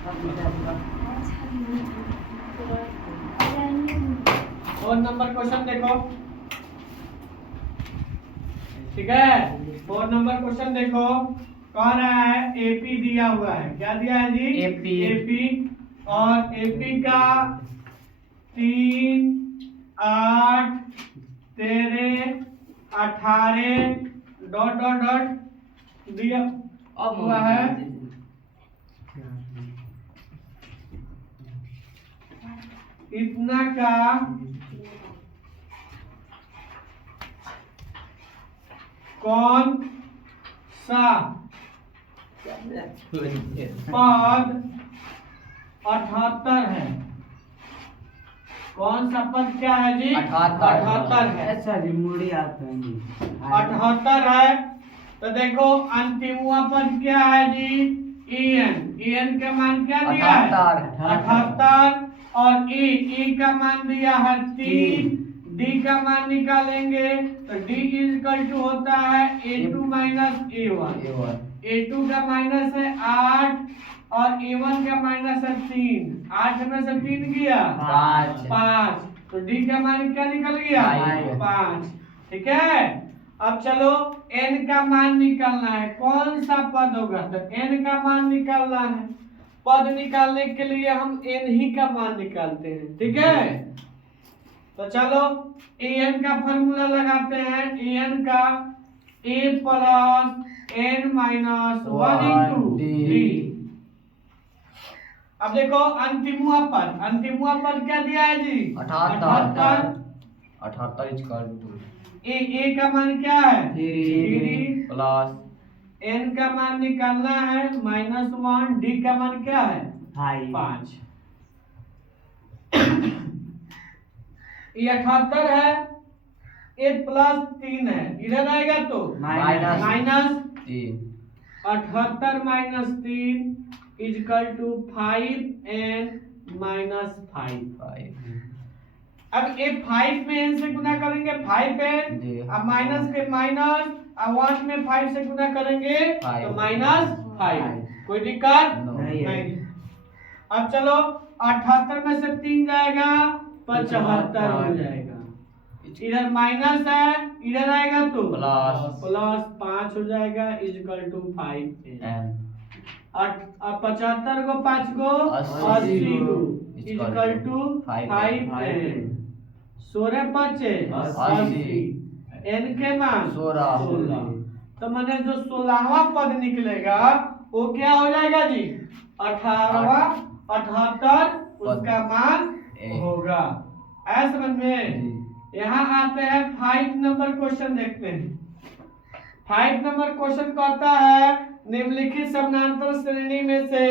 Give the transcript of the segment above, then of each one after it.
और number question देखो, ठीक है। 4 नंबर क्वेश्चन देखो, कह रहा है एपी दिया हुआ है। क्या दिया है जी? एपी और एपी का 3, 8, 13, 18 डॉट डॉट डॉट दिया हुआ है। इतना का कौन सा पद 78 है? कौन सा पद क्या है जी? 78 है। अच्छा जी, मूड़ी आता है 78 है। तो देखो अंतिमवा पद क्या है जी? en का मान क्या दिया है? 78 और e का मान दिया है 3, d का मान निकालेंगे तो d इक्वल टू होता है a2 माइनस a1। a2 का माइनस है 8 और a1 का माइनस है 3। 8 में से 3 गया 5, तो d का मान क्या निकल गया? 5। ठीक है। अब चलो n का मान निकालना है। कौन सा पद होगा? तो n का मान निकालना है। पद निकालने के लिए हम n ही का मान निकालते हैं, ठीक है। तो चलो an का फॉर्मूला लगाते हैं। an का a plus n minus 1 into d। अब देखो अंतिमुआ पद क्या दिया है जी? 78। 78 इक्वल टू ए का मान क्या है? 3 प्लस n का मान निकालना है -1, d का मान क्या है? 5। ये 78 है, ए प्लस 3 है, इधर आएगा तो minus 3 78 minus 3 is equal to 5n minus 5। अब ये 5 में n से गुना करेंगे 5n, अब माइनस के माइनस, अब 1 में 5 से गुना करेंगे तो -5। कोई दिक्कत नहीं। अब चलो 78 में से 3 जाएगा 75 हो जाएगा। इधर माइनस है, इधर आएगा तो प्लस 5 हो जाएगा इजकल टू 5n। 75 को 5 को 80 को इजकल टू 5n। 16 बचे 80, n के मान 16। तो मैंने जो 16वां पद निकलेगा वो क्या हो जाएगा जी? 18वां 78 उसका मान होगा। ऐसा समझ में। यहाँ आते हैं 5 नंबर क्वेश्चन देखते हैं। 5 नंबर क्वेश्चन कहता है निम्नलिखित समानांतर श्रेणी में से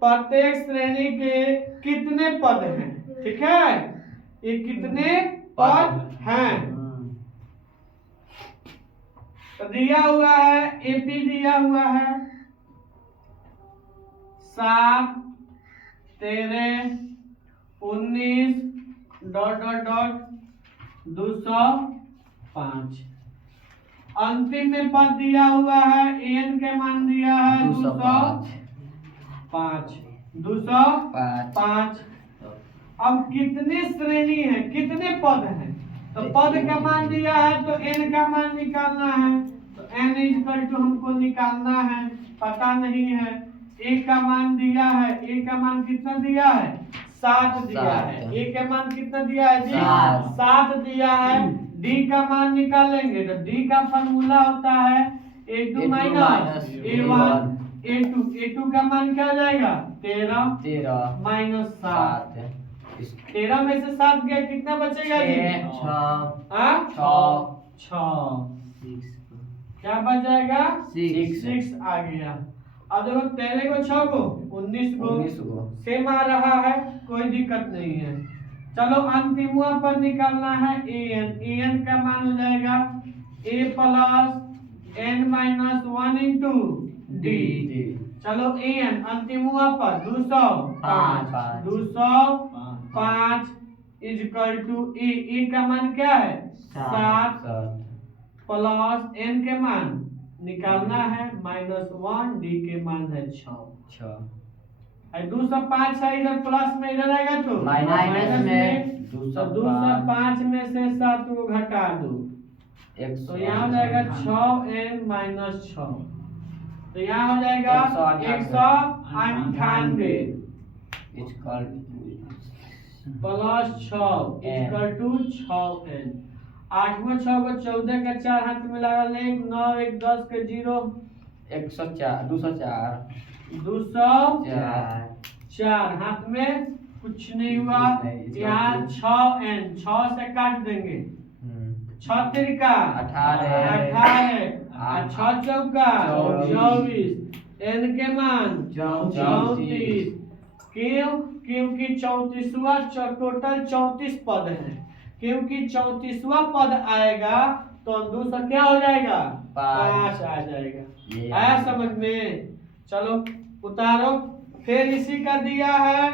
प्रत्येक श्रेणी के कितने पद हैं? ठीक है, ये कितने पद हैं? तो दिया हुआ है एपी दिया हुआ है 7, 13, 19 डॉट डॉट डॉट 205। अंतिम में पद दिया हुआ है एन के मान दिया है 205। अब कितने श्रेणी है, कितने पद हैं? तो पद का मान दिया है तो n का मान निकालना है। तो n इक्वल टू हमको निकालना है, पता नहीं है। a का मान दिया है, a का मान कितना दिया है? 7 दिया है। a का मान कितना दिया है जी? 7 दिया है। d का मान निकालेंगे तो d का फॉर्मूला होता है a2 माइनस a1 a2 का मान क्या हो जाएगा? 13 माइनस 7। 13 में से 7 गया, कितना बचेगा जी? 6। क्या बच जाएगा? 6 आ गया। अब देखो 13 को 6 को 19 को सेम आ रहा है, कोई दिक्कत नहीं है। चलो अंतिमुआ पर निकालना है an का मान हो जाएगा a plus n minus 1 into d। चलो an अंतिमुआ पर 205 इजकल टू e का मान क्या है? 7 प्लस n के मान निकालना है -1, d के मान है 6। 205 है इधर प्लस में, इधर आएगा तो माइनस में तो 205 में से 7 को घटा दो तो यहाँ हो जाएगा 6n माइनस 6, तो यहाँ हो जाएगा 198 equal plus 6 equal to 6n। 8 में 6 को 14 के 4 हाथ में लगा ले, 9 1 10 के 0 104 204 204 हाथ में कुछ नहीं हुआ। यहाँ 6n 6 से काट देंगे, 6 तिरका 18 6 चौका 24, n के मान 34। क्यों? क्योंकि 34वां टोटल 34 पद है, क्योंकि 34वां पद आएगा तो 2 से क्या हो जाएगा 5 आ जाएगा। आया समझ में? चलो उतारो, फिर इसी का दिया है